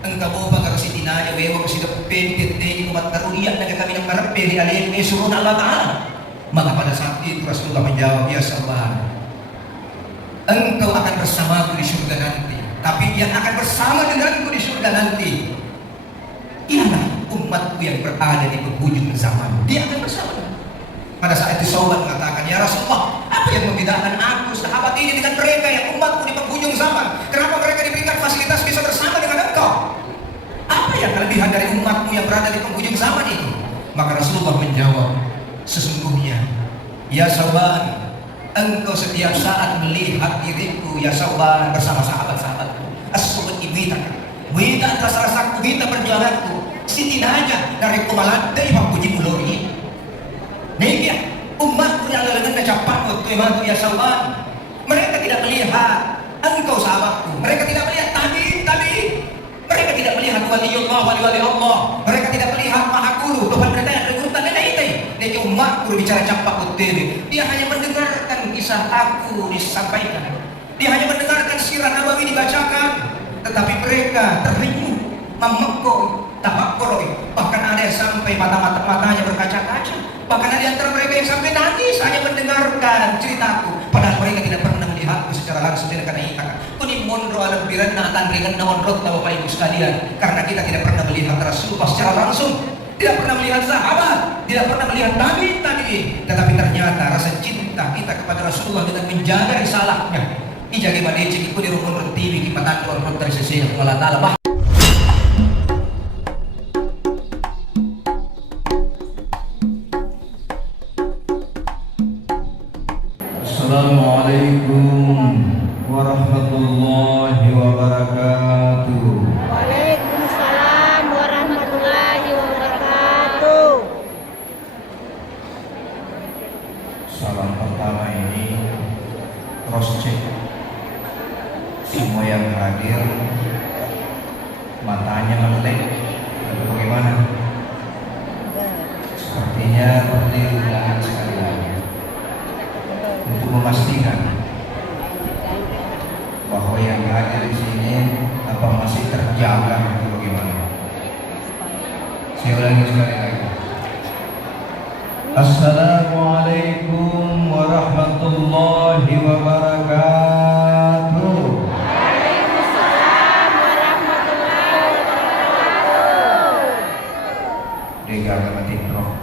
Engkau baga kasi tinaya wewa kasi kapit ni umat karulian na kami ng marapili alin may surun Allah Ta'ala. Maka pada saat itu Rasulullah menjawab, ya sabar, engkau akan bersamaku di surga nanti, tapi yang akan bersama denganku di surga nanti ialah umatku yang berada di penghujung zaman. Dia akan bersama. Pada saat itu sahabat mengatakan, ya Rasulullah, apa yang membedakan aku sahabat ini dengan mereka yang umatku di penghujung zaman? Kenapa mereka diberikan fasilitas bisa bersama dengan engkau? Apa yang kelebihan dari umatmu yang berada di penghujung zaman ini? Maka Rasulullah menjawab, sesungguhnya ya sahabat, engkau setiap saat melihat diriku ya sahabat bersama sahabat-sahabatku. As-subat ibita atas rasaku, kita perjalananku Siti Naja dari Kumaladai Papuji Bulori Negia umatku yang dengan capat waktu imanku ya sahabat. Mereka tidak melihat engkau sahabatku, mereka tidak melihat tabi'in, mereka tidak melihat wali Allah, mereka tidak melihat maha guru Tuhan berdaya urutan dan itu dia umatku bicara capak waktu dia hanya mendengarkan kisah aku disampaikan, dia hanya mendengarkan sirah Nabawi dibacakan, tetapi mereka terhanyut memekoi tafakur, bahkan ada yang sampai matanya berkaca-kaca, bahkan ada yang antara mereka yang sampai nangis hanya mendengarkan ceritaku, padahal mereka tidak pernah melihatku secara langsung. Karena itu kuni mondro alam biranna tan ringan nawan rot Bapak Ibu sekalian, karena kita tidak pernah melihat Rasulullah secara langsung, tidak pernah melihat sahabat, tidak pernah melihat tabi'in, tetapi ternyata rasa cinta kita kepada Rasulullah dengan menjaga risalahnya ijagi badeci ikut di rumah TV kita tanpa dari sisi Allah Ta'ala. Assalamualaikum warahmatullahi wabarakatuh. Waalaikumsalam warahmatullahi wabarakatuh. Salam pertama ini cross check semua yang hadir, matanya melek atau bagaimana? Sepertinya perlu ulangan sekali lagi untuk memastikan bahwa yang hadir di sini apa masih terjaga atau bagaimana. Saya ulangi sekali lagi. Assalamualaikum warahmatullahi wabarakatuh. Waalaikumsalam warahmatullahi wabarakatuh. Dega kamatin roh.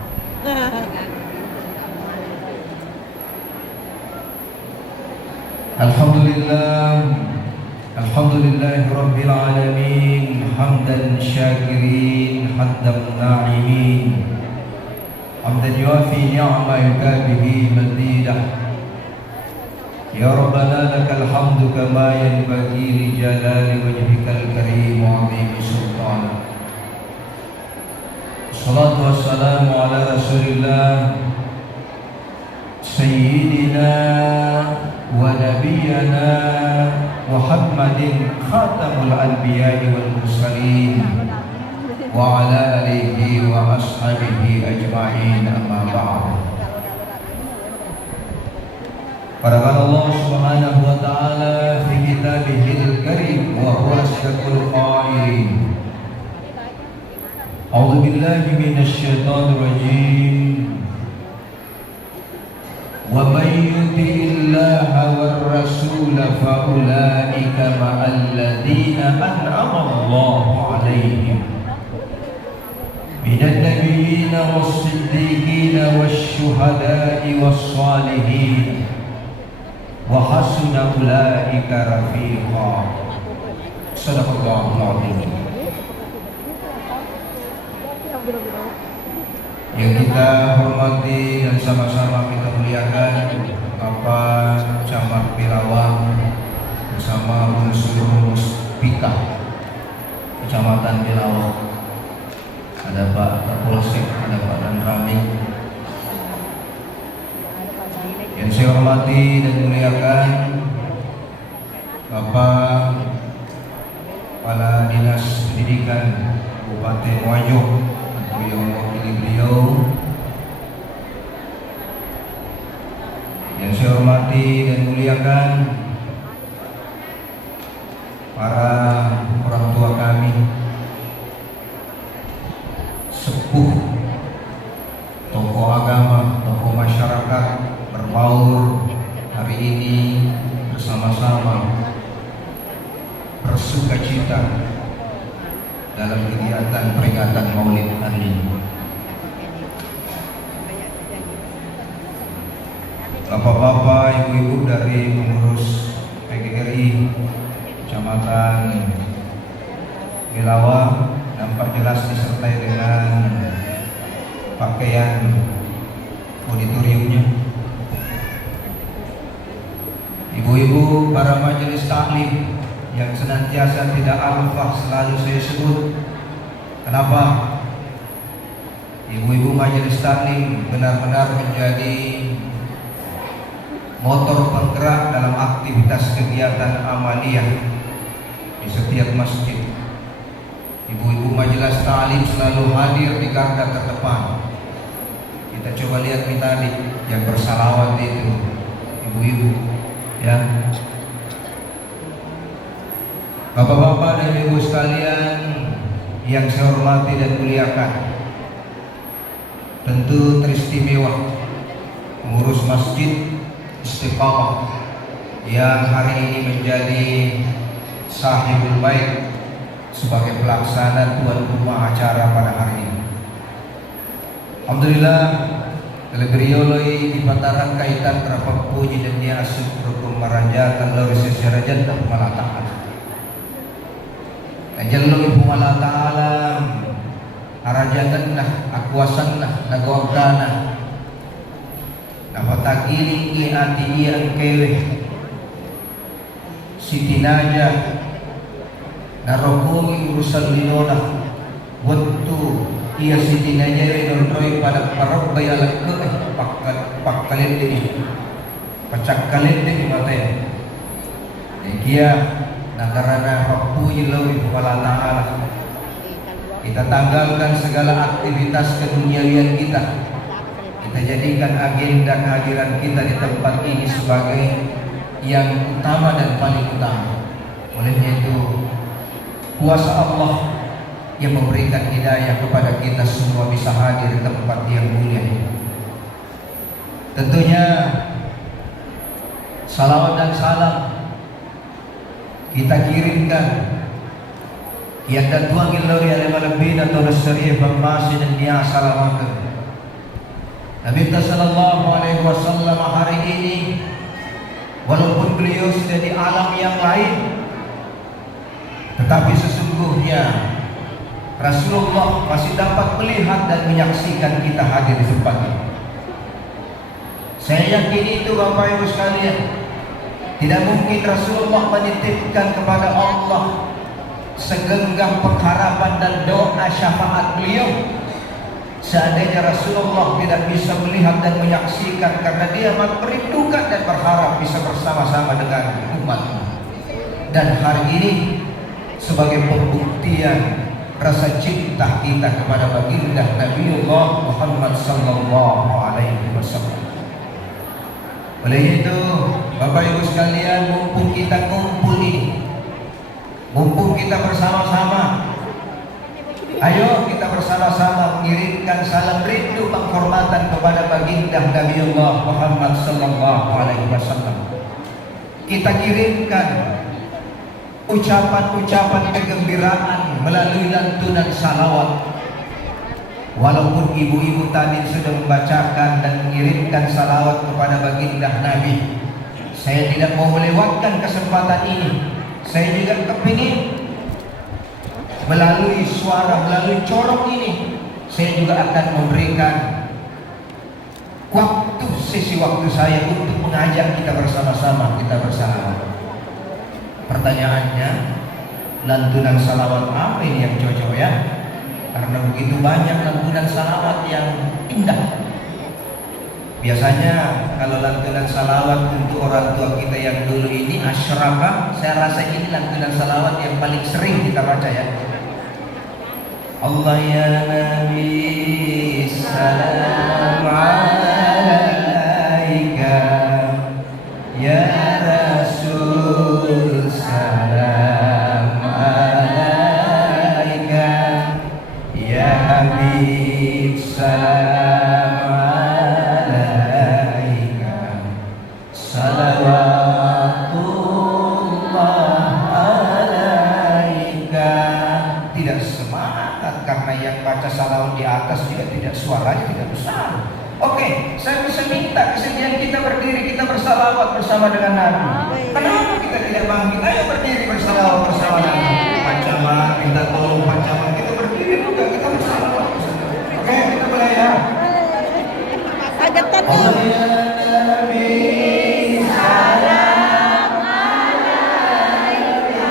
Alhamdulillah Rabbil Alamin, hamdan syakirin, hamdan na'imin, hamdan yuafi ni'ma yukabihi mazidah. Ya Rabbana lakal hamdu kama yanbaghi li jalali wajhikal karim wa 'azimi sultanik. Salatu wassalamu ala Rasulillah Sayyidina wa nabiyyana Muhammadin khatamul anbiya'i wal mursalin wa ala alihi wa ashabihi ajma'in, amma ba'd. Qala Allah subhanahu wa ta'ala fi kitabihil karim wa huwa asdaqul qailin. A'udzu billahi minasy syaithanir rajim. وَمَن يُطِعِ اللَّهَ وَالرَّسُولَ فَأُولَئِكَ مَعَ الَّذِينَ أَنْعَمَ اللَّهُ عَلَيْهِمْ مِنَ النَّبِيِّينَ وَالصِّدِّيقِينَ وَالشُّهَدَاءِ وَالصَّالِحِينَ وَحَسُنَ أُولَئِكَ رَفِيقًا. Shadaqallahul Azim. Yang kita hormati dan sama-sama kita muliakan Bapak Camat Pirawang bersama unsur Pika Kecamatan Pirawang, ada Pak Kapolsek, ada Pak Danramil. Yang saya hormati dan muliakan Bapak Kepala Dinas Pendidikan Kabupaten Wajo atau yang mewakili beliau, yang saya hormati dan muliakan para orang tua kami, dalam kegiatan peringatan Maulid hari ini. Bapak-bapak, ibu-ibu dari pengurus PGRI Kecamatan Gelawa nampak jelas disertai dengan pakaian auditoriumnya. Ibu-ibu para majelis taklim yang senantiasa tidak alfah selalu saya sebut. Kenapa? Ibu-ibu majelis taklim benar-benar menjadi motor penggerak dalam aktivitas kegiatan amaliyah di setiap masjid. Ibu-ibu majelis taklim selalu hadir di garda terdepan. Kita coba lihat tadi yang bersalawat itu, ibu-ibu, ya. Bapak-bapak dan ibu sekalian yang saya hormati dan muliakan, tentu teristimewa pengurus masjid Istiqamah yang hari ini menjadi sahibul bait sebagai pelaksana tuan rumah acara pada hari ini. Alhamdulillah, beliau dipataran kaitan terhadap puji dan dia syukur merajakan lalu secara jannah Allah Ta'ala. Jallu ibu Allah Ta'ala arajatanlah akuasanlah nagawagana napatagiling iati ang kere sitinaja narokong urusan linona waktu ia sitinaja rinonroy pada parabbay alat ke pakkalin din pacakkalin din matay dia nakarana papuji lawi kepala ta'ala. Kita tanggalkan segala aktivitas keduniawian kita. Kita jadikan agenda kehadiran kita di tempat ini sebagai yang utama dan paling utama. Oleh itu, kuasa Allah yang memberikan hidayah kepada kita semua bisa hadir di tempat yang mulia ini. Tentunya salawat dan salam kita kirimkan yang datuangin lori alam lebih atau syarif bermasih dan dia salamatkan. Nabi sallallahu alaihi wasallam hari ini walaupun beliau sudah di alam yang lain, tetapi sesungguhnya Rasulullah masih dapat melihat dan menyaksikan kita hadir di tempat ini. Saya yakin itu Bapak Ibu sekalian. Tidak mungkin Rasulullah menitipkan kepada Allah segenggam pengharapan dan doa syafaat beliau seandainya Rasulullah tidak bisa melihat dan menyaksikan, karena dia merindukan dan berharap bisa bersama-sama dengan umatnya. Dan hari ini sebagai pembuktian rasa cinta kita kepada baginda Nabiullah Muhammad sallallahu alaihi wasallam. Oleh itu, Bapak Ibu sekalian, mumpung kita kumpul ini, mumpung kita bersama-sama, ayo kita bersama-sama mengirimkan salam rindu penghormatan kepada baginda Nabiullah Muhammad sallallahu alaihi wasallam. Kita kirimkan ucapan-ucapan kegembiraan melalui lantunan salawat. Walaupun ibu-ibu tadi sudah membacakan dan mengirimkan salawat kepada baginda Nabi, saya tidak mau melewatkan kesempatan ini. Saya juga kepingin melalui suara, melalui corong ini, saya juga akan memberikan sisi waktu saya untuk mengajak kita bersama-sama kita bersalawat. Pertanyaannya, lantunan salawat apa ini yang cocok ya? Karena begitu banyak lantunan salawat yang indah. Biasanya kalau lantunan salawat untuk orang tua kita yang dulu ini asyraka, saya rasa ini lantunan salawat yang paling sering kita baca ya. Allah ya Nabi salam alaika, ya Rasul salam alaika, ya Habib salam alaika, salawatullah alaika. tidak semangat karena yang baca salawat di atas juga tidak, suaranya tidak besar. Oke, saya bisa minta kesediaan kita berdiri, kita bersalawat bersama dengan Nabi. Kenapa kita tidak bangkit? Ayo berdiri bersalawat bersama Nabi. Pacaman, minta tolong pacaman, kita berdiri juga, kita bersalawat. Oke, kita mulai ya. Agak tentu. Oh ya Nabi, salam alaika,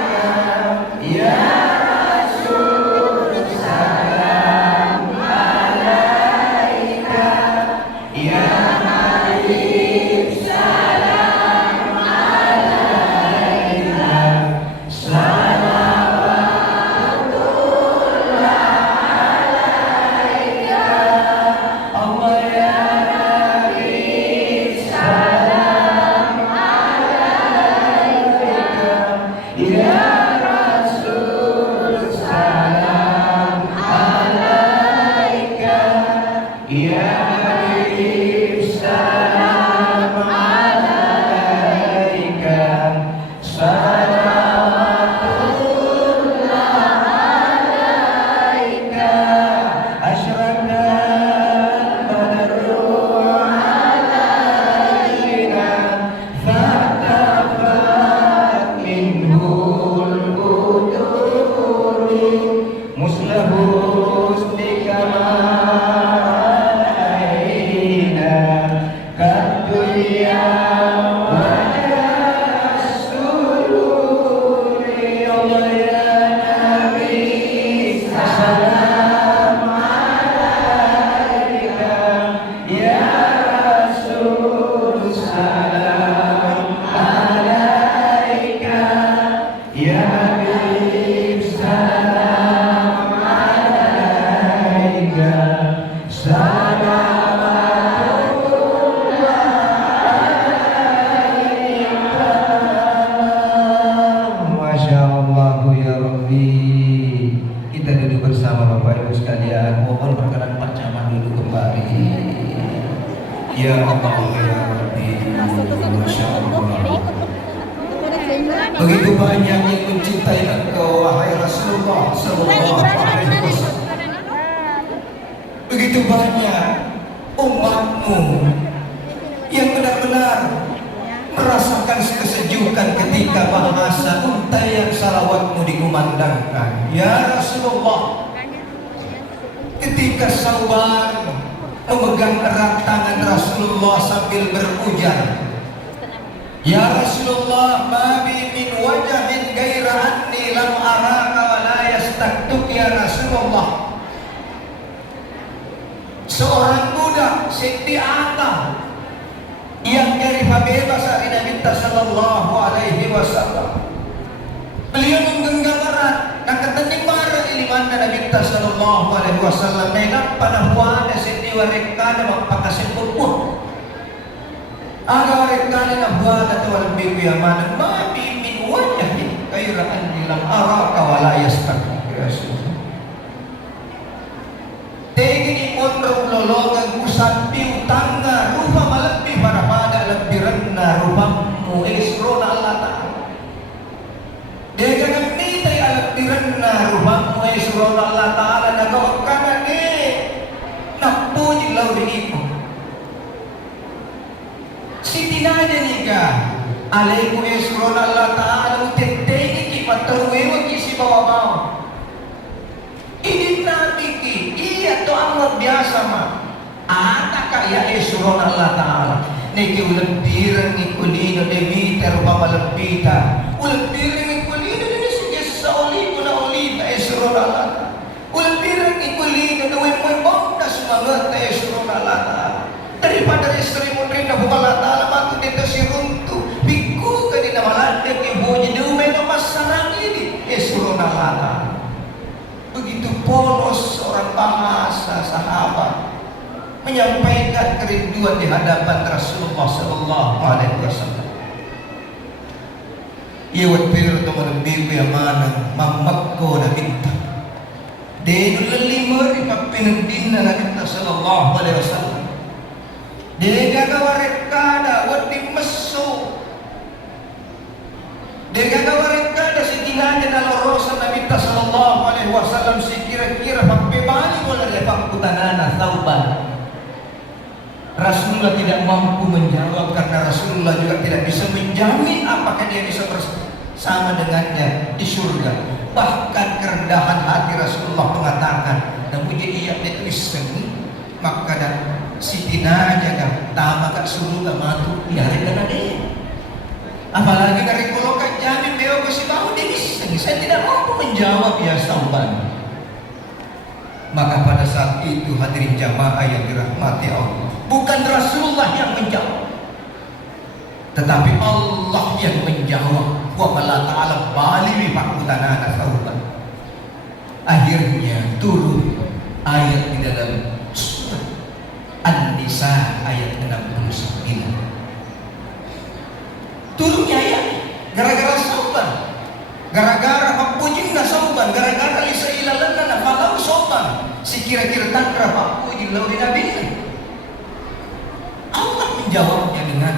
ya Rasul, salam alaika, ya Habib, salam alaika, salawatullah alaika, Allah ya Nabi, salam alaika, ya Rasul, salam alaika, ya Habib, salam alaika, salawatullah alaika, asyrakat badru alaina, fatafat minhul buduri, muslahus bikamaina, kadunya sururi, Allah ya Nabi, salam alaika, ya Rasul, salam alaika, ya Habib, salam alaika, salawatullah alaika. Masya Allah ya Rabbi. Kita duduk bersama Bapak Ibu sekalian. Mohon perkenan Pak Camat duduk kembali. Ya Allah ya Rabbi. Masya Allah. Begitu banyak yang mencintai Engkau wahai Rasulullah sallallahu alaihi wasallam. Begitu banyak umatmu yang benar-benar merasakan kesejukan ketika bahasa untayan salawatmu dikumandangkan. Ya Rasulullah, ketika Sauban memegang erat tangan Rasulullah sambil berujar, ya Rasulullah, ma bi min wajahin gaira anni lam araka wa la yastaktuk ya Rasulullah. Seorang budak Siti Atta yang dari bebas hari Nabi sallallahu alaihi wasallam. Beliau menggenggam erat nak ketening marah iliman Nabi sallallahu alaihi wasallam nenak panahwana Siti warekana mapakasin puput. Aga warekana na buwan at walbigu yamanan mabi min wajahin kairaan nilang araka wala yastakuk ya Rasulullah. Tegin ipon lolongan usat piu tangga rupa malabbi para pada lebiranna rupamu isrona Allah Ta'ala. Dega nagmitay alagbiranna rupamu isrona Allah Ta'ala nagawag ka na ni napunyi lauri iko. Si tinanya nika alaiku isrona Allah Ta'ala utetegi ki pataruwewa ki si bawa-bawa. Ini nabi ki iya to amat biasa mah. Ata kaya esuron Allah Ta'ala. Niki ulang birang ikulino demita rupa malapita. Ulang birang ikulino dini sige sa oligo na olita esuron Allah. Ulang birang ikulino na wimwimong na sumagot na esuron Allah Ta'ala. Daripada istri mo rin na bukala Ta'ala matu dito si runtu. Biku ka din na malandag ibuji. Dumay na masarang ini esuron Allah Ta'ala. Begitu polos seorang bahasa sahabat menyampaikan kerinduan di hadapan Rasulullah sallallahu alaihi wasallam. Ia waktu teman bibi amanah mamakko na minta. Denu lelima di papinandin na Nabi sallallahu alaihi wasallam. Dega kawarekada wadi mesu. Dega kawarekada si tinanya na lorosan Nabi sallallahu alaihi alaihi wasallam sekira-kira pembebani oleh pakutanana taubat. Rasulullah tidak mampu menjawab karena Rasulullah juga tidak bisa menjamin apakah dia bisa bersama dengannya di surga. Bahkan kerendahan hati Rasulullah mengatakan, namun jadi ia itu maka dah sitina jaga tama kat surga matu di hari dan ada. Apalagi dari kolokan jamin beliau kasih tahu dia bisa. Saya tidak mampu menjawab ya sauban. Maka pada saat itu hadirin jamaah yang dirahmati Allah, bukan Rasulullah yang menjawab, tetapi Allah yang menjawab. Wa Allah Ta'ala bali pakutanana sauban. Akhirnya turun ayat di dalam surat An-Nisa ayat 69. Turunnya ayat gara-gara sauban, gara-gara papujinna sauban, gara-gara lisa ilalanna falau sauban, sekira-kira takra papujin lauri nabi. Allah menjawabnya dengan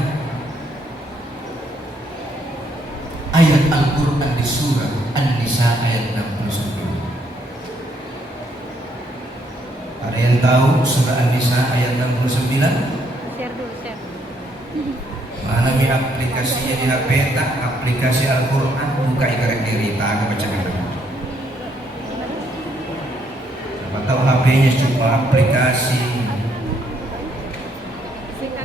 ayat Al-Quran di surah An-Nisa ayat 69. Ada yang tahu surah An-Nisa ayat 69? Share dulu, share. Mana mi aplikasinya di HP tak aplikasi Al-Quran buka ibarat diri tak baca kan. Siapa tahu HP-nya cuma aplikasi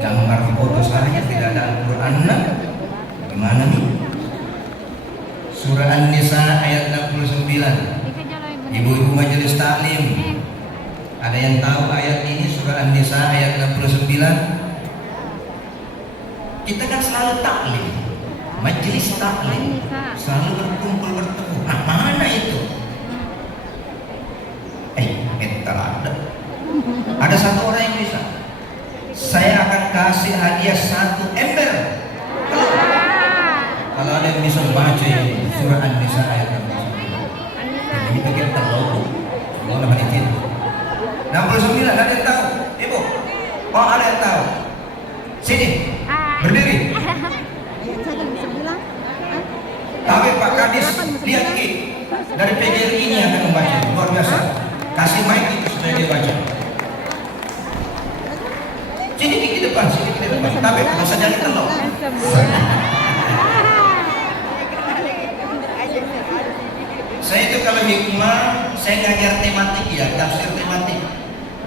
gambar foto saja tidak ada Al-Quran. Gimana nih? Surah An-Nisa ayat 69. Ibu-ibu majelis taklim, ada yang tahu ayat ini surah An-Nisa ayat 69? Kita kan selalu taklim, majelis taklim, selalu berkumpul bertemu. Nah mana itu? Entar ada. Ada satu orang yang bisa. Saya akan kasih hadiah 1 ember. Kalau ada yang bisa baca ini surah An-Nisa ayat 69. Ini bagian terlalu. Mau nama dikit. 69 ada yang tahu? Ibu? Oh ada yang tahu? Sini. Berdiri. Tapi Pak Kadis lihat ini dari PGRI ini akan membaca luar biasa. Kasih mic itu supaya dia baca. Sini ke depan, sini ke depan. Tapi kalau saja kita loh. Saya itu kalau hikmah, saya ngajar tematik ya, tafsir tematik.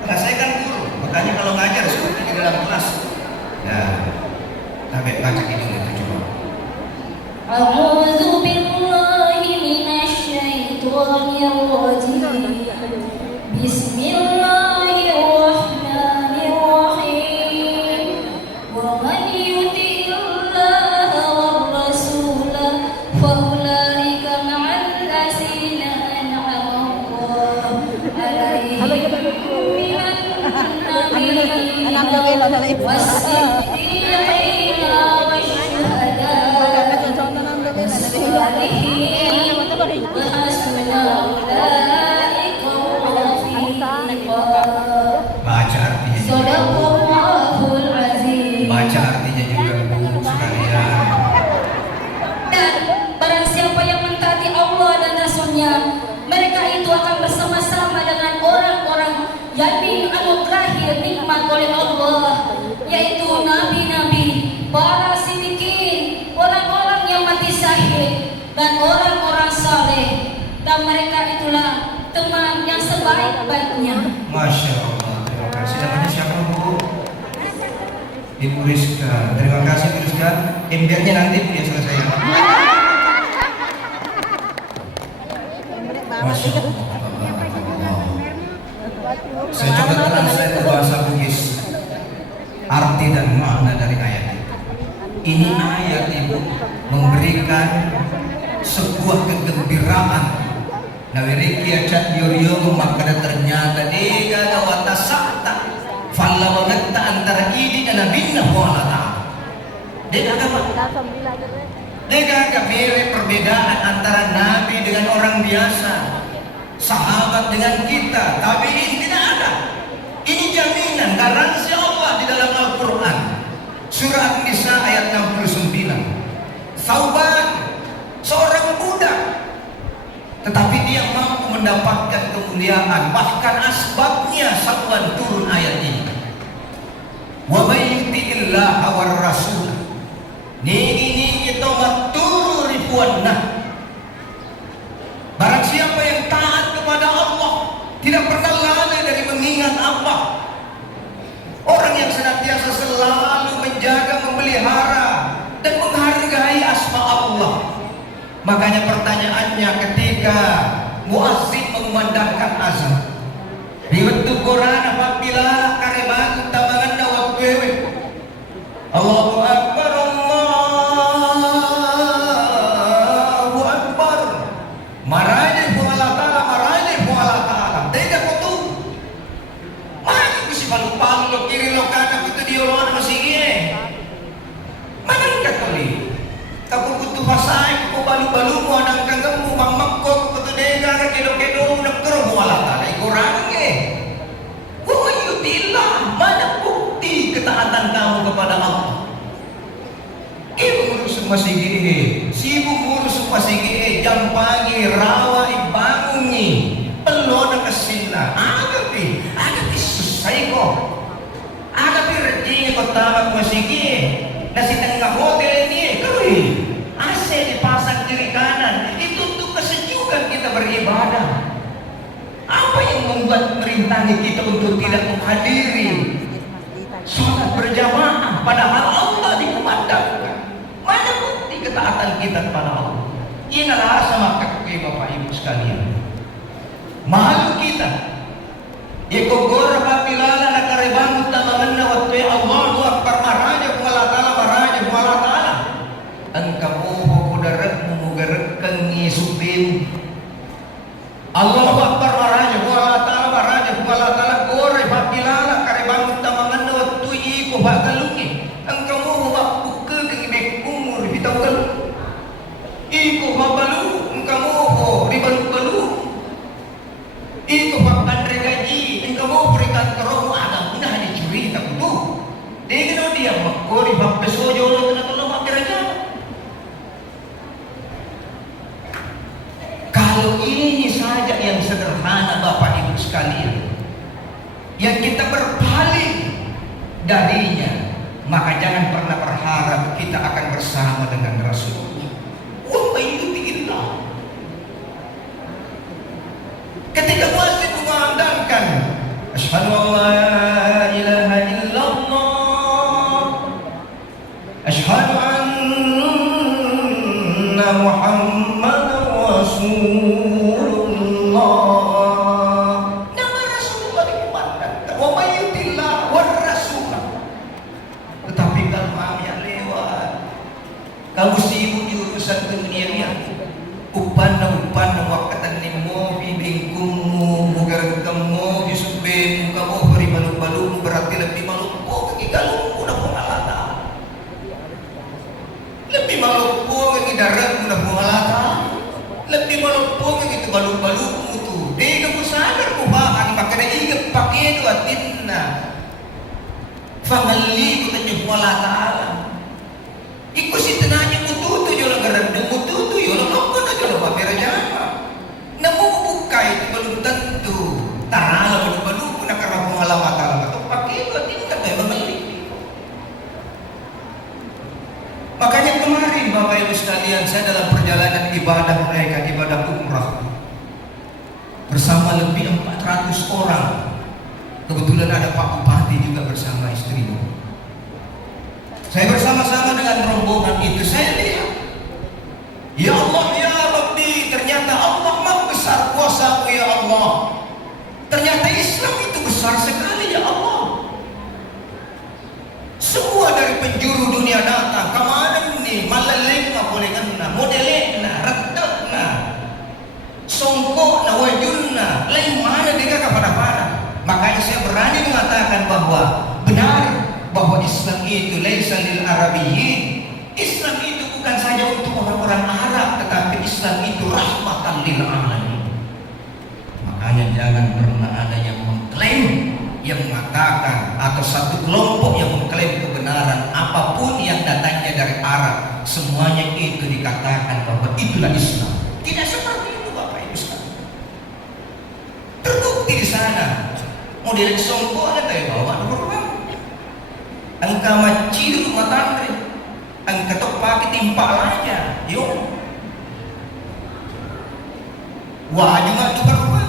Karena saya kan guru, makanya kalau ngajar seperti di dalam kelas. Nah, sampai baca itu coba. A'udzu billahi minasyaitonir rajim. Bismillahirrahmanirrahim. Wa man yuti'illaha war rasula fa ulaika ma'al ladzina an'ama Allahu 'alaihim minan nabiyyin was-siddiqin Baca artinya juga. Baca artinya juga Bu sekalian. Dan barang siapa yang mentaati Allah dan Rasulnya, mereka itu akan bersama-sama dengan orang-orang yang dianugerahi nikmat oleh Allah, yaitu nabi-nabi, para siddiqin, orang-orang yang mati syahid, dan orang-orang saleh. Dan mereka itulah teman yang sebaik-baiknya. Masya Allah, terima kasih. Namanya siapa Bu? Ibu Rizka. Terima kasih Bu Rizka. Embernya nanti dia selesai. Masya Allah. Saya coba translate ke bahasa Bugis arti dan makna dari ayat itu. Ini ayat Ibu memberikan sebuah kegembiraan. Nawirikia cat yorio makada ternyata dia wata sakta falla wagatta antara ini dan nabinna wala ta'ala. Dia apa? Dia mirip perbedaan antara nabi dengan orang biasa, sahabat dengan kita, tabi'in tidak ada. Ini jaminan garansi Allah di dalam Al-Quran. Surah An-Nisa ayat 69. Sauban, seorang budak, tetapi dia mampu mendapatkan kemuliaan. Bahkan asbabnya satuan turun ayat ini. Wa may yuti'illaha war rasul. Ini itu maturu ribuanna. Barang siapa yang taat kepada Allah, tidak pernah lalai dari mengingat Allah. Orang yang senantiasa selalu menjaga, memelihara dan menghargai asma Allah. Makanya pertanyaannya ketika muazzin mengumandangkan azan, riwayat Quran apabila kareban tabangan dawat wewe, Allahu Akbar, Allahu Akbar, marane po Allah Ta'ala, tega ko to. Mari ko si palu-palu lo kiri lo kanan ko to di orang masige. Manang katoli. Kapag kutu pasay ko balu-balu mo nang kangam mo mamagko ko to dega ka kilo-kilo nagkaro mo Allah Ta'ala ikurang Wa yutillah, mana bukti ketaatan kamu kepada Allah. Ibu ngurus masigi, sibuk ngurus masigi, jam pagi rawa ibangun ni, peluh na kasila. Agapi susay ko. Agapi rejing ko tawag masigi. Nasitang nga hotel ni, karoy. Ase dipasang kiri kanan, itu untuk kesejukan kita beribadah. Apa yang membuat merintangi kita untuk tidak menghadiri sholat berjamaah padahal Allah dikumandangkan? Mana bukti ketaatan kita kepada Allah? Inilah sama kakek Bapak Ibu sekalian. Malu kita. Ikogor apabila nakarebangun tamangan na waktu Allahu Akbar maraja kumala ta'ala. Ang kamuho kudarak mumugarak kang isupin. Allahu Akbar maraja kumala ta'ala gore apabila nakarebangun tamangan na waktu iko bagalungi. Ang kamuho wakbuka kang ibig umur bitaw galu. Iko babalu, ang kamuho ribalu-balu. Iko pagkandre gaji, ang kamuho rikan karo agam una ni curita kudu. Dengan dia makori bappesojo lo na tolong makiraja. Kalau ini saja yang sederhana Bapak Ibu sekalian, yang kita berpaling darinya, maka jangan pernah berharap kita akan bersama dengan Rasulullah. Wa yutillah. Ketika muazzin mengandangkan asyhadu an la ilaha illallah, asyhadu anna Muhammadar Rasulullah. Nama Rasulullah dikumandangkan. Wa may yutillah war rasul. Tetapi kalau mamanya lewat, kamu sibuk di urusan duniawian, upan na wakatan ni mo bibingkumu mugarag mo bisubin kamu beri balu-balu berarti lebih malumpo kagigalong mo na pungalata, lebih malumpo kagidarang mo na pungalata, lebih malumpo kagito balu-balu mo to. Di ka mo sadar mo ba ang makanaigap pakido at tinna pangali ko na niyo pungalata alam. Iko si tananya mututo yo lang garanda mututo yo lang ako na yo lang papirajama. Namumukay ito balong tanto. Tarala balu-balu ko nakarapong alamat-alamat. Ito pakito, tinta kayo mangali. Makanya kemarin Bapak Ibu sekalian, saya dalam perjalanan ibadah mereka, ibadah umrah bersama lebih 400 orang. Kebetulan ada Pak Bupati juga bersama istrinya. Saya bersama-sama dengan rombongan itu, saya lihat, ya Allah ya Rabbi, ternyata Allah maha besar kuasa-Mu ya Allah. Ternyata Islam itu besar sekali ya Allah. Semua dari penjuru dunia datang. Kemana nih? Malaleng na boleh kena, modelek na, retak na, songkok na, wajun na, lain mana dia kepada-pada. Makanya saya berani mengatakan bahwa benar bahwa Islam itu laisa lil arabiyyin. Islam itu bukan saja untuk orang-orang Arab, tetapi Islam itu rahmatan lil alamin. Makanya jangan pernah ada yang mengklaim, yang mengatakan atau satu kelompok yang mengklaim kebenaran apapun yang datangnya dari Arab, semuanya itu dikatakan bahwa itulah Islam. Tidak seperti itu Bapak Ibu sekalian. sana. Model songko ada tayo bawa nomor ang kamacido matandre, ang katok pakit timpal aja, yun. Waju nga ito karupan.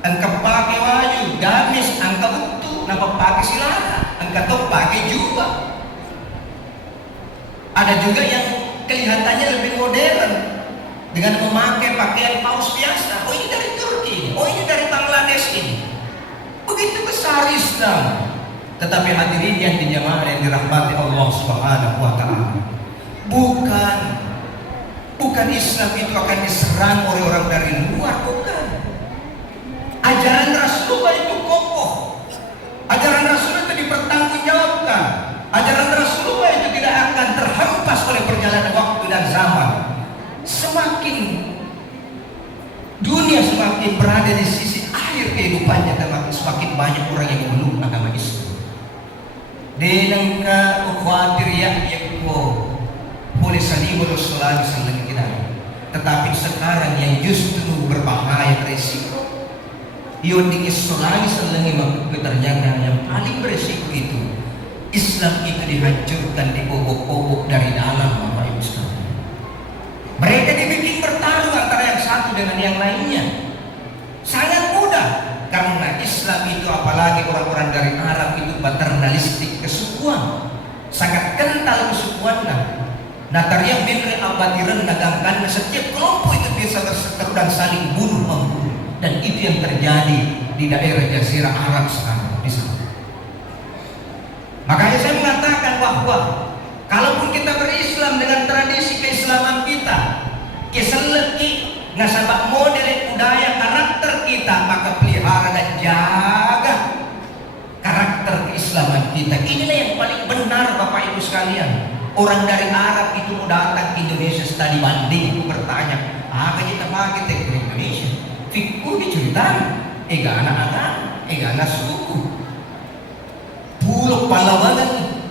Ang kapake waju, gamis, ang kabuto, napapake sila, ang katok pake juga. Ada juga yang kelihatannya lebih modern dengan memakai pakaian paus biasa. Oh ini dari Turki, oh ini dari Bangladesh ini. Begitu besar Islam. Tetapi hadirin yang dijamaah yang dirahmati Allah Subhanahu wa taala. Bukan Islam itu akan diserang oleh orang dari luar, bukan. Ajaran Rasulullah itu kokoh. Ajaran Rasulullah itu dipertanggungjawabkan. Ajaran Rasulullah itu tidak akan terhempas oleh perjalanan waktu dan zaman. Semakin dunia semakin berada di sisi akhir kehidupannya, semakin banyak orang yang memeluk agama Islam. Denangka khawatir yang boleh saling Rasulullah sallallahu alaihi wasallam. Tetapi sekarang yang justru berbahaya resiko. Yon dingin sallallahu alaihi wasallam ternyata yang paling beresiko itu Islam itu dihancurkan, dibobok-bobok dari dalam, Bapak Ibu sekalian. Mereka dibikin bertarung antara yang satu dengan yang lainnya. Sangat mudah. Karena Islam itu apalagi orang-orang dari Arab itu paternalistik kesukuan, sangat kental kesukuannya. Natariyah minri abadiran nagangkan setiap kelompok itu bisa berseteru dan saling bunuh-membunuh, dan itu yang terjadi di daerah Jazirah Arab sekarang di sana. Makanya saya mengatakan bahwa kalaupun kita berislam dengan tradisi keislaman kita, keseleki nasabak model budaya karakter kita, maka pelihara dan jaga karakter keislaman kita. Inilah yang paling benar, Bapak Ibu sekalian. Orang dari Arab itu mau datang ke Indonesia studi banding, itu bertanya, apa kita pakai teknik Indonesia? Fikku diceritain, ega anak-anak, ega anak suku, Pulau Palawanan,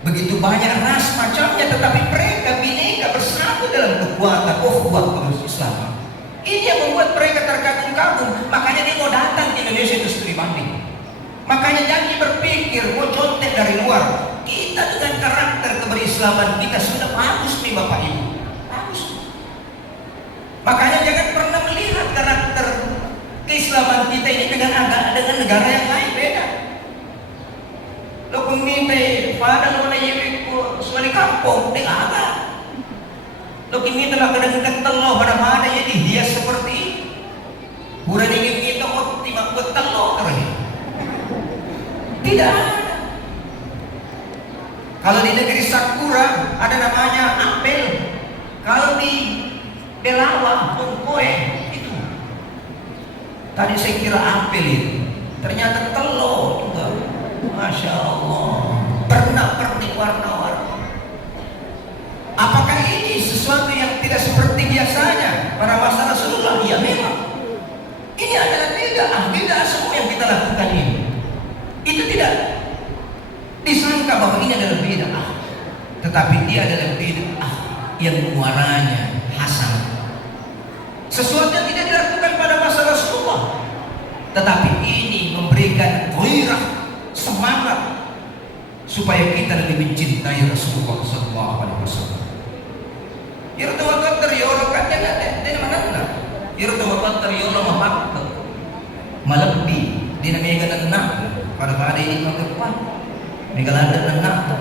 begitu banyak ras macamnya, tetapi mereka bineka bersatu dalam kekuatan ukhuwah Islam. Ini yang membuat mereka terkagum-kagum. Makanya dia mau datang ke Indonesia itu studi banding. Makanya jangan berpikir mau contek dari luar. Kita dengan karakter keberislaman kita sudah bagus nih Bapak Ibu. Bagus. Makanya jangan pernah melihat karakter keislaman kita ini dengan negara yang lain, beda. Lo kumite pada lo na yewek ko suali kampung di aga. Lo kumite na kadang-kadang telo pada mana jadi dia seperti ini. Bukan ingin kita optimal telo karena tidak ada. Kalau di negeri Sakura ada namanya apel. Kalau di Delawa, Pongkoe itu. Tadi saya kira apel itu, ternyata telo juga. Masya Allah, pernak-pernik warna-warni. Apakah ini sesuatu yang tidak seperti biasanya pada masa Rasulullah? Ya memang. Ini adalah bid'ah semua yang kita lakukan ini. Itu tidak disangka bahwa ini adalah bid'ah, tetapi dia adalah bid'ah yang muaranya hasan. Sesuatu yang tidak dilakukan pada masa Rasulullah, tetapi ini memberikan ghairah, semangat supaya kita lebih mencintai Rasulullah sallallahu alaihi wasallam. Yartawakat teriyolokan dan mana? Yartawakat teriyolong mamak malebbi dinamika dan nak pada ini mengkepan megalada dan nak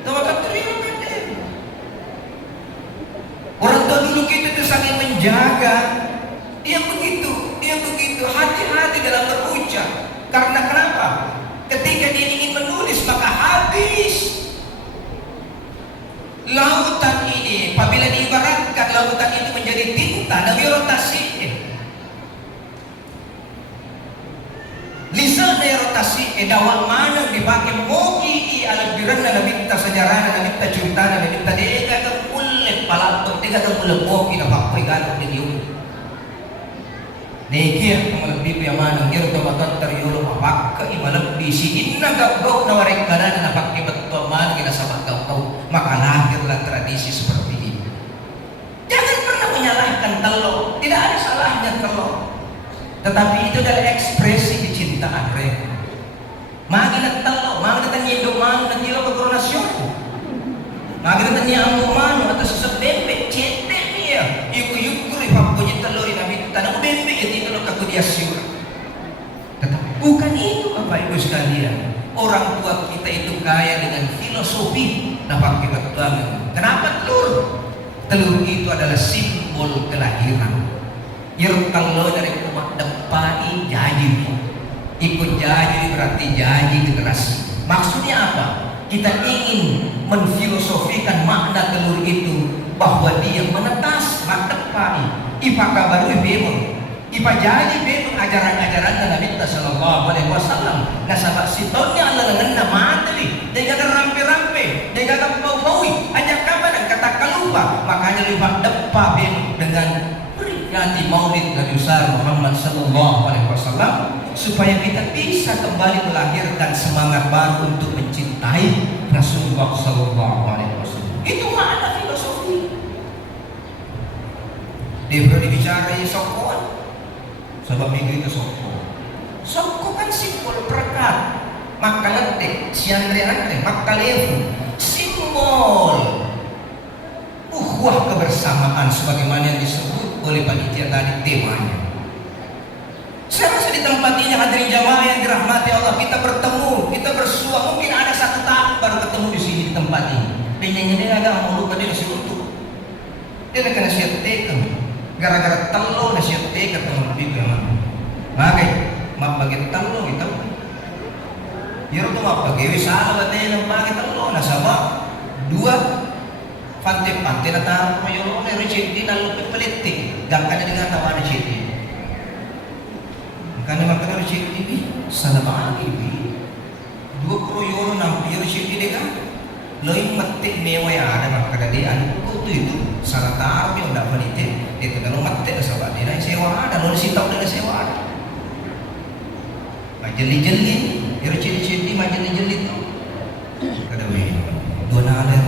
tawakat teriyolokan deh. Orang tua dulu kita itu saling menjaga. Dia begitu hati-hati dalam berucap. Karena kenapa? Ketika dia ingin menulis maka habis. Lautan ini apabila diibaratkan lautan itu menjadi tinta dan rotasi. Lisan rotasi dawal mana dipakai mogi alat birana na minta sejarah na minta cerita na minta deka ke kulit palatok tiga ke kulit mogi na pakoy gato ni yun. Nekia malabdi yang mana ngir to matat teriyolo mapakka imalabdi si inna gabgaw na warek kanan na pakai betul man kita sama gabgaw, maka lahirlah tradisi seperti ini. Jangan pernah menyalahkan telur, tidak ada salahnya telur. Tetapi itu adalah ekspresi kecintaan mereka. Magi na talo, magi na tanyindo mano na tilo koronasyon. Magi na tanyindo mano at sa bembe, chete niya. Iku-yukuri papunyi talo inamita na bembe ito lo kakudiasyon. Tetapi bukan itu Bapak Ibu sekalian. Orang tua kita itu kaya dengan filosofi na pagkikatuangan. Kenapa telur? Telur itu adalah simbol kelahiran. Yang kalau dari umat depai jadi, ikut jadi berarti jadi generasi. Maksudnya apa? Kita ingin menfilosofikan makna telur itu bahwa dia menetas mak depai. Ipa kabaru bemo, ipa jadi bemo ajaran-ajaran Nabi Sallallahu Alaihi Wasallam. Nah sahabat sitonya adalah ngenna materi, dia gak rampe-rampe, dia gak bau-baui. Hanya kapan kata kalupa, makanya lipat depa bemo dengan nanti maulid Nabi besar Muhammad Sallallahu Alaihi Wasallam supaya kita bisa kembali melahirkan semangat baru untuk mencintai Rasulullah Sallallahu Alaihi Wasallam. Itu makna filosofi. Dia perlu dibicarain sokoan. Sebab minggu itu soko. Soko kan simbol perekat. Maka letik, siandre-andre, maka levu, simbol ukhuwah kebersamaan sebagaimana yang disebut oleh panitia tadi temanya. Saya rasa di tempat ini hadirin jamaah yang dirahmati Allah, kita bertemu, kita bersua, mungkin ada 1 tahun baru ketemu di sini di tempat ini. Dia agak mau lupa dia nasi untuk. Dia nak kena siap teken, gara-gara telo nasi siap teken teman lebih memang. Makai, mak bagi telo kita. Ya itu mak bagi salah batenya nak bagi telo nasabah 2 Pante-pante na tayo ko yung mga rejecti na lupit palitik. Gangka na nga tawa na rejecti. Gangka naman ka na rejecti. Salamaan ibi. 2 euro na piyo rejecti na ka. Loy matik mewa ya ada makadalian. Kuto itu. Salah tayo yung dapat palitik. Ito na nung matik na sabat nila. Sewa ada. Nung sitaw na sewa ada. Majali-jali. Yung rejecti majali-jali. Kadawin. 2 na alam.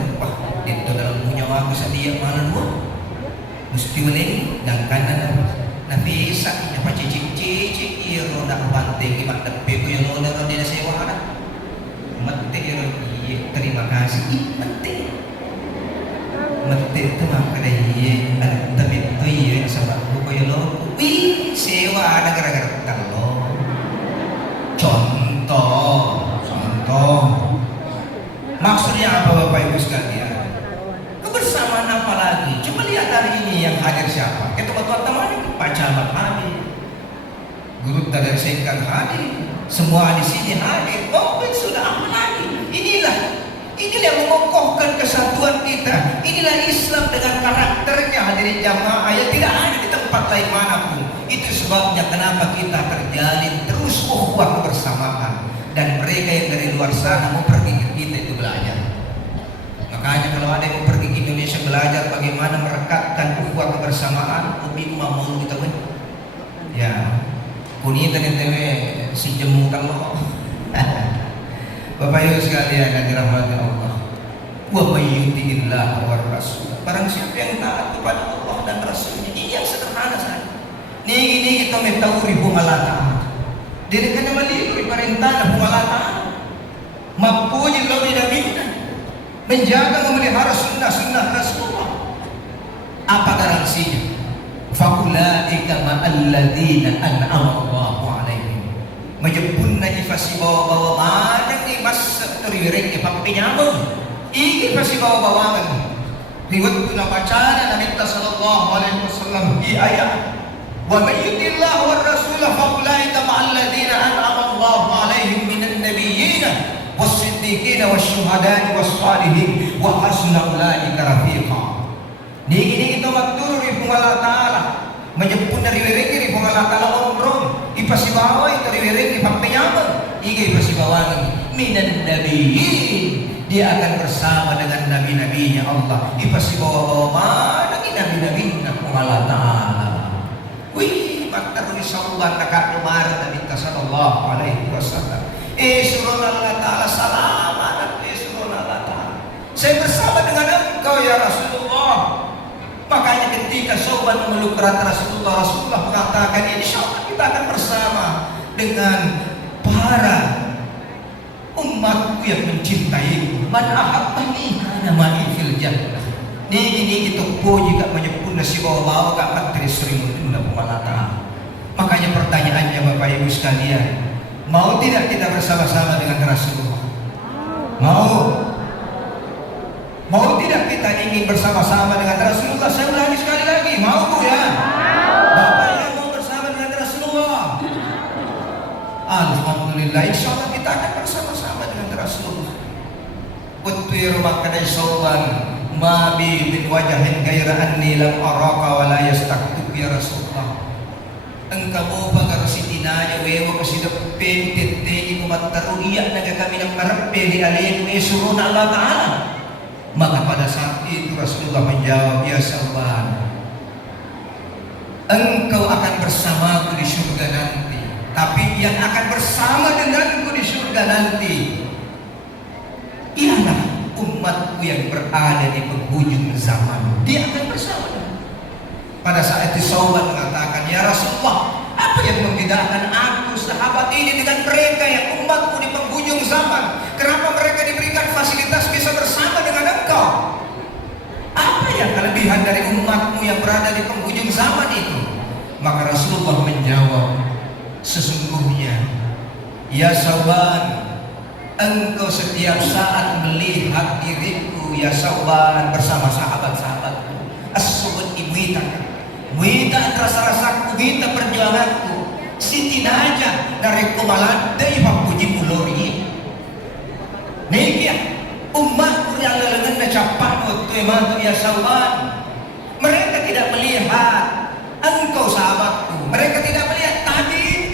Itu dalam punya waktu sedia mana 2 mesti meleng dan kanan nabi isa apa cicik-cicik iro nak banting imak tepi ku yang owner dia sewa ada mati iro terima kasih mati itu mah kada iya tapi itu iya sama ku yo lo sewa ada gara-gara talo contoh maksudnya apa Bapak Ibu sekalian? Kebersamaan apa lagi? Coba lihat hari ini yang hadir siapa? Ketua-ketua teman Pak Camat hadir, Guru dari Sekar hadir, semua di sini hadir. Oh, sudah apa lagi? Inilah yang mengokohkan kesatuan kita. Inilah Islam dengan karakternya hadirin jamaah yang tidak ada di tempat lain manapun. Itu sebabnya kenapa kita terjalin terus ukhuwah kebersamaan. Dan mereka yang dari luar sana mau pergi ke kita itu belajar. Makanya kalau ada yang mau pergi ke Indonesia belajar bagaimana merekatkan ukhuwah kebersamaan, ubi mau kita pun. Ya, kuni tewe si jemu kalau. Bapak Ibu sekalian yang dirahmati Allah. Wa may yuti'illah wa rasul. Barang siapa yang taat kepada Allah dan Rasulnya, ini yang sederhana saja. Ini kita mengetahui bungalata. Diri ka naman dito, iparintah na pumalata. Mapunyil lo dinamita. Menjaga memelihara sunnah-sunnah Rasulullah. Apa garansinya? Fakulaika ma'alladina an'ama Allahu alaihim. Majapun na ifasi bawa-bawa manang imas teriring ipapinyamang. Ifasi bawa-bawangan. Riwat ko na bacana na Nabi Sallallahu Alaihi Wasallam ayat. وَمَنْ يُطِعِ اللَّهَ وَالرَّسُولَ فَأُولَٰئِكَ مَعَ الَّذِينَ أَنْعَمَ اللَّهُ عَلَيْهِمْ مِنَ النَّبِيِّينَ وَالصِّدِّيقِينَ وَالشُّهَدَاءِ وَالصَّالِحِينَ وَحَسُنَ أُولَٰئِكَ رَفِيقًا. Nini itu matur ri Allah Taala, menyebut dari wiring Allah Taala omrong, ipasibawa itu wiring ipapayamang, ige ipasibawangi minan nabiyyin. Dia akan bersama dengan nabi-nabinya Allah. Ipasibawa mana nabi-nabinya Allah Taala. Wih, maktar ni sahabat nak kemarin Nabi Sallallahu Alaihi Wasallam. Surah Allah Taala salaman, surah Allah Taala. Saya bersama dengan engkau ya Rasulullah. Makanya ketika sahabat memeluk erat Rasulullah mengatakan, insya Allah kita kita akan bersama dengan para umatku yang mencintaiku. Man ahabbani kana ma'i fil jannah. Nigi toko jika menyebutna si bawa ka patri sering na pumalata. Makanya pertanyaannya Bapak Ibu sekalian, mau tidak kita bersama-sama dengan Rasulullah? Mau? Mau tidak kita ingin bersama-sama dengan Rasulullah? Saya ulangi sekali lagi, mau ya? Bapak yang mau bersama dengan Rasulullah? Alhamdulillah, insya Allah kita akan bersama-sama dengan Rasulullah. Utwir makadai sauban mabi min wajahin gaira anni lam araka wa la yastaktub ya Rasulullah. Engkau bagar sitinanya wewa kasidapin tete umat taruiya naga kami ng marapeli alayin mesurun Allah Ta'ala. Maka pada saat itu Rasulullah menjawab, ya sahabat, engkau akan bersamaku di surga nanti. Tapi yang akan bersama denganku di surga nanti ialah umatku yang berada di penghujung zaman. Dia akan bersama. Pada saat itu sahabat mengatakan, ya Rasulullah, apa yang membedakan aku sahabat ini dengan mereka yang umatku di penghujung zaman? Kenapa mereka diberikan fasilitas bisa bersama dengan engkau? Apa yang kelebihan dari umatmu yang berada di penghujung zaman itu? Maka Rasulullah menjawab, sesungguhnya ya sahabat, engkau setiap saat melihat diriku ya sahabat bersama sahabat-sahabatku. As-subut imuitaka muita rasa-rasaku, muita perjuanganku. Siti aja dari kumalan dari papuji mulori. Nekia umatku yang lalangan na capak waktu emang ya sahabat. Mereka tidak melihat engkau sahabatku. Mereka tidak melihat tabi'in.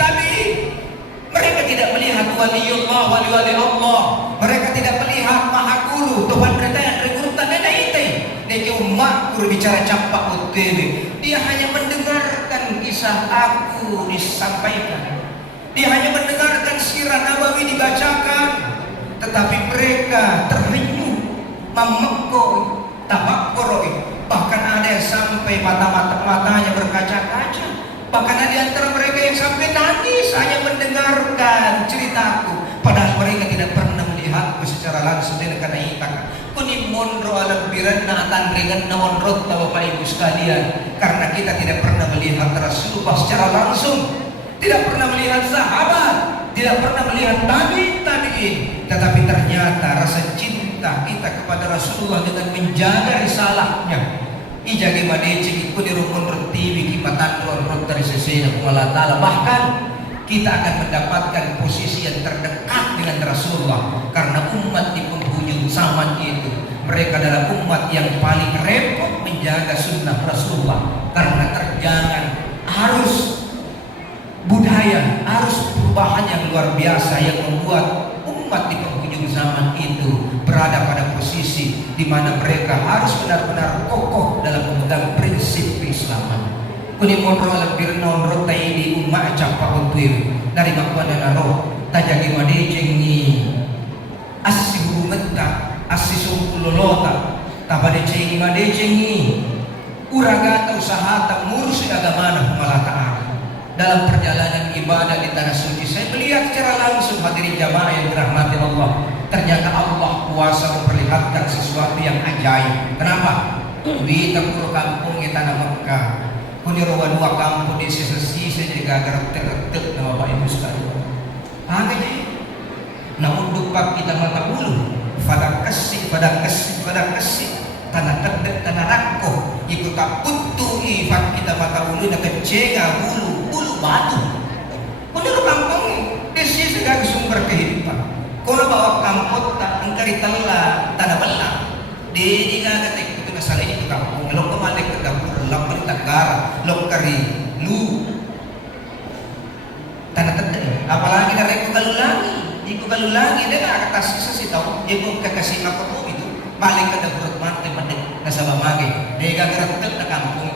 Mereka tidak melihat waliullah, wali Allah. Mereka tidak melihat maha guru, Tuhan mereka yang regurutan dan itu. Dia umatku bicara capak waktu. Dia hanya mendengarkan kisah aku disampaikan. Dia hanya mendengarkan sirah Nabawi dibacakan. Tetapi mereka terhenyum, memekoi, tafakkuroi. Bahkan ada yang sampai matanya berkaca-kaca. Bahkan ada di antara mereka yang sampai nangis hanya mendengarkan ceritaku. Padahal mereka tidak pernah melihatku secara langsung dan karena itaka. Kuni mondro alam biran na tandringan na mondrot na Bapak Ibu sekalian. Karena kita tidak pernah melihat Rasulullah secara langsung. Tidak pernah melihat sahabat. Tidak pernah melihat tabi'in. Tetapi ternyata rasa cinta kita kepada Rasulullah dengan menjaga risalahnya. Ijage madece ikut di rumpun retiwi kipatan ruang dari sesena kumala ta'ala. Bahkan kita akan mendapatkan posisi yang terdekat dengan Rasulullah. Karena umat di penghujung zaman itu, mereka adalah umat yang paling repot menjaga sunnah Rasulullah. Karena terjangan arus budaya, arus perubahan yang luar biasa yang membuat umat di penghujung zaman itu berada pada posisi di mana mereka harus benar-benar kokoh dalam memegang prinsip keislaman. Kuni monro lebih nonro taidi umma capa untuir dari makwan dan roh tajagi madejeng ni assi hurumenta assi sungkulolota tabadejeng madejeng ni uragata usahata mursi agamana humalata dalam perjalanan ibadah di tanah suci. Saya melihat secara langsung hadirin jamaah yang dirahmati Allah. Ternyata Allah kuasa memperlihatkan sesuatu yang ajaib. Kenapa? Di tempur kampung di tanah Mekah. Kuni dua kampung di sisi-sisi juga gerak-gerak nama Bapak Ibu sekalian. Hanya nah untuk pak kita mata bulu pada kesik tanah kedek tanah rakko ikut tak putu ifat kita mata bulu nak kecenga bulu batu. Kuni kampung di sisi gak sumber kehidupan. Kalau bawa kampung tak engkari telah tanah belang di ketik itu masalah itu kampung lo kembali ke dapur lampir negara lo kari lu tanah terdek apalagi dari iku kalulangi dia nak kata sisi tahu iku kekasih aku itu balik ke dapur mati mendek nasabah mage dia gak gerak na kampung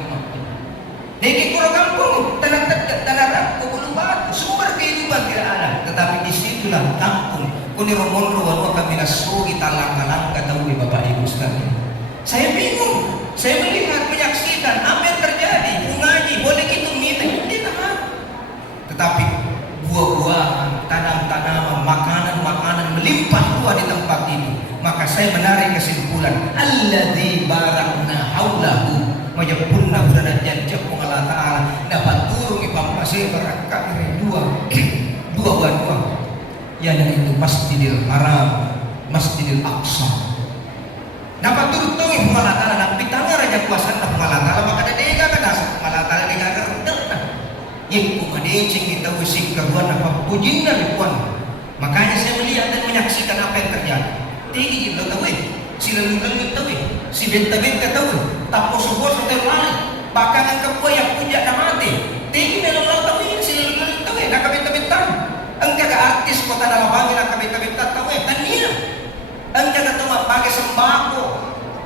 dia kurang kampung tanah terdek tanah rakku bulu batu sumber kehidupan tidak ada tetapi disitulah kampung kuni romon kami nasuhi talang-talang kataui Bapak Ibu sekalian. Saya bingung, saya melihat menyaksikan apa yang terjadi. Mengaji boleh kita minta, tidak. saya menarik kesimpulan alladzi barakna haulahu majapunna budana janjah Allah Ta'ala dapat turun ipampasir berakat dua banua yang itu Masjidil Haram, Masjidil Aqsa dapat turun tungi Allah Ta'ala dan pitanga raja kuasa Allah Ta'ala maka ada dega kada Allah Ta'ala dega kada yang kumadecing kita usik karuan apa pujin dari puan. Makanya saya melihat dan menyaksikan apa yang terjadi. Tinggi lo tahu si lalu tahu si benta-benta tahu tak poso-poso terlalu bahkan ang kapwa yang punya na mati tinggi na lo tahu si lalu tahu nak benta-benta ang kaga artis kota na labangin ang benta-benta tahu tania ang kaga tuma pakai sembako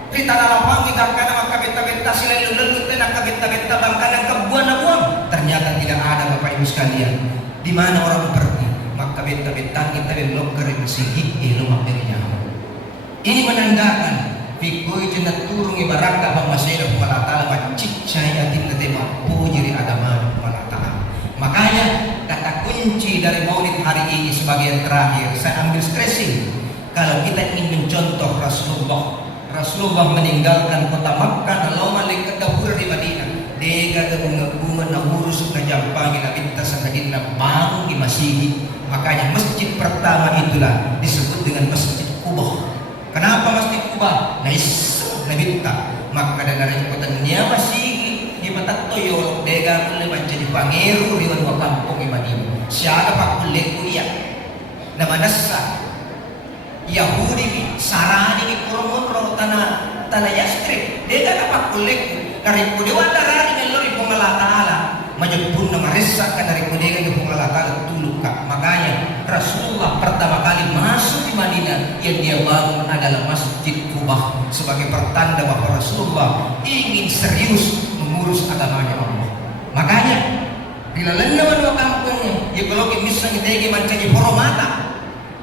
kita na labangin ang kana magkabenta-benta si lalu ang kabenta-benta bangkan ang kabuan na buang ternyata tidak ada Bapak Ibu sekalian di mana orang pergi maka benta-benta kita belok ke sigi rumah dirinya. Ini menandakan fikoi jenat turung ibaraka bang masyarakat Allah Ta'ala macik saya atin tema punyiri agama Allah Ta'ala. Makanya kata kunci dari maulid hari ini sebagian terakhir saya ambil stressing. Kalau kita ingin mencontoh Rasulullah meninggalkan kota Makkah lalu malik ke dapur di Madinah. Dega ke bunga na urus ke Jampang ila bintas sa kadina bangun di Masjid. Makanya masjid pertama itulah disebut dengan Masjid Kubah. Kenapa Masjid Kubah? Nabita. Maka dengan kotanya Masjid di mata toyo dega mulai menjadi pangeru di dua kampung di Madinah. Siapa pak kulit kuliah? Nama nasa Yahudi sarani di koromon tanah Yastrib. Dega dapat kulit dari kudewan darah di melori Allah Ta'ala majapun nama resak dari kudewan di Allah Ta'ala tuluka. Makanya Rasulullah pertama kali masuk di Madinah yang dia bangun adalah Masjid Kubah sebagai pertanda bahwa Rasulullah ingin serius mengurus agamanya Allah. Makanya bila lendawan wa kampungnya ya kalau kita ngitegi mancani hormata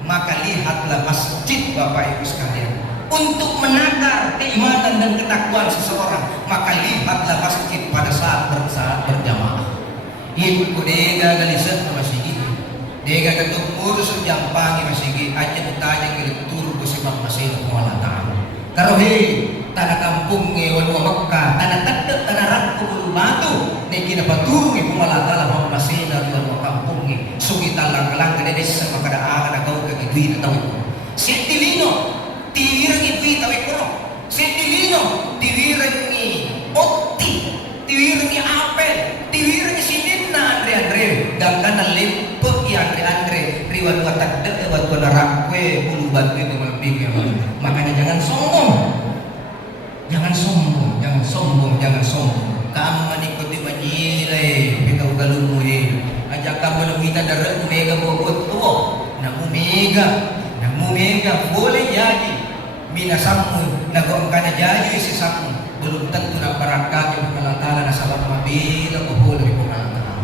maka lihatlah masjid Bapak Ibu sekalian untuk menakar keimanan dan ketakwaan seseorang maka lihatlah masjid pada saat berjamaah. Ibu dega galisan masjid dega ketuk urus jampangi masjid aja tanya ke turun ke sebab masjid Allah Ta'ala karohe tanah kampung ngewan wa Makkah tanah tadak tanah rakku bulu batu neki dapat turun ibu Allah Ta'ala wa masjid wa kampung nge sugi talang kelang ke desa maka ada kau ke duit tahu Sitilino tiwirangi duit tahu kono Sitilino tiwirangi otti tiwirangi apel tiwirangi sinina Andre dan kana lempe ya Andre riwan wa tadak wa narakwe bulu batu itu lebih ya. Makanya jangan sombong. Kamu menikmati menyile kita ugalun muhe ajak kamu lemita darah mega bobot tuo namu mega boleh jadi minasamu nagong kana jadi si samu belum tentu nak barakat yang Allah na sabar mabila boleh Allah.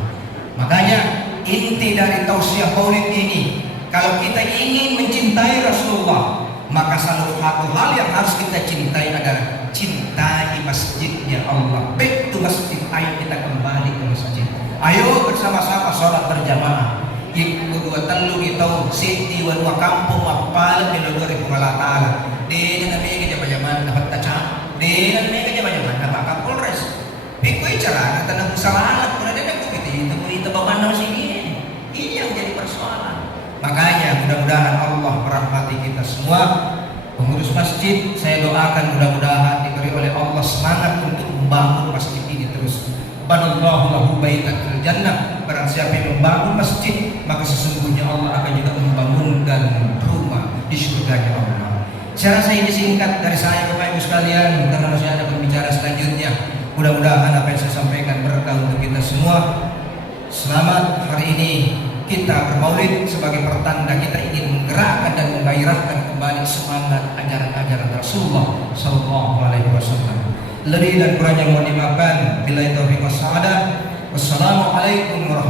Makanya inti dari tausiah maulid ini kalau kita ingin mencintai Rasulullah maka salah satu hal yang harus kita cintai adalah cintai masjidnya Allah. Back to masjid, ayo kita kembali ke masjid. Ayo bersama-sama sholat berjamaah. Ibu dua telu itu siti dua kampung apal di luar Allah Ta'ala. Dengan mereka jaman dapat taca. Dengan mereka jaman dapat Kapolres. Pikui cara tanah musalahat pun ada nak begitu. Itu bawa masih ini yang jadi persoalan. Makanya mudah-mudahan Allah merahmati kita semua. Pengurus masjid, saya doakan mudah-mudahan diberi oleh Allah semangat untuk membangun masjid ini terus. Banallahu lahu baitan fil jannah. Barang siapa yang membangun masjid, maka sesungguhnya Allah akan juga membangunkan rumah di surganya Allah. Saya rasa ini singkat dari saya Bapak Ibu sekalian karena masih ada pembicara selanjutnya. Mudah-mudahan apa yang saya sampaikan berkah untuk kita semua. Selamat hari ini kita bermaulid sebagai pertanda kita ingin menggerakkan dan menggairahkan kembali semangat ajaran-ajaran Rasulullah Sallallahu Alaihi Wasallam. Lebih dan kurangnya mohon dimaafkan. Billahi taufiq wassalam. Wassalamualaikum warahmatullahi wabarakatuh.